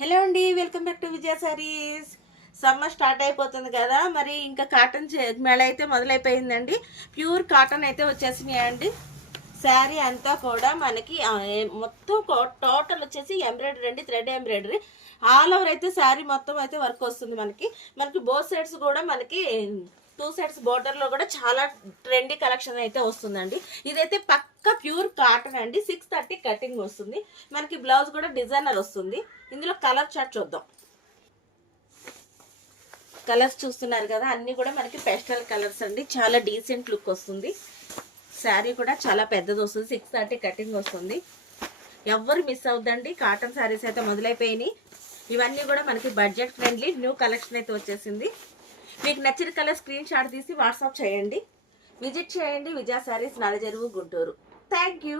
Hello అండి, welcome back to Vijaya saris. Summer start అయిపోతుంది కదా, మరి ఇంకా కాటన్ మేళ అయితే మొదలైపోయిందండి. ప్యూర్ కాటన్ అయితే వచ్చేసినాయి అండి. శారీ అంతా కూడా మనకి మొత్తం టోటల్ వచ్చేసి ఎంబ్రాయిడరీ అండి, థ్రెడ్ ఎంబ్రాయిడరీ. ఆల్ ఓవర్ అయితే శారీ మొత్తం అయితే వర్క్ వస్తుంది మనకి బోత్ సైడ్స్ కూడా మనకి 2 సైడ్స్ బోర్డర్లో కూడా చాలా ట్రెండీ కలెక్షన్ అయితే వస్తుందండి. ఇదైతే పక్క ప్యూర్ కాటన్ అండి. 630 కటింగ్ వస్తుంది. మనకి బ్లౌజ్ కూడా డిజైనర్ వస్తుంది. ఇందులో కలర్ చార్ట్ చూద్దాం. కలర్స్ చూస్తున్నారు కదా, అన్నీ కూడా మనకి పేస్టల్ కలర్స్ అండి. చాలా డీసెంట్ లుక్ వస్తుంది. శారీ కూడా చాలా పెద్దది వస్తుంది. 630 కటింగ్ వస్తుంది. ఎవ్వరు మిస్ అవుద్దండి. కాటన్ శారీస్ అయితే మొదలైపోయినాయి. ఇవన్నీ కూడా మనకి బడ్జెట్ ఫ్రెండ్లీ న్యూ కలెక్షన్ అయితే వచ్చేసింది. మీకు నచ్చిన కలర్ స్క్రీన్ షాట్ తీసి వాట్సాప్ చేయండి. విజిట్ చేయండి విజయ శారీస్, నలజరువు, గుంటూరు. Thank you.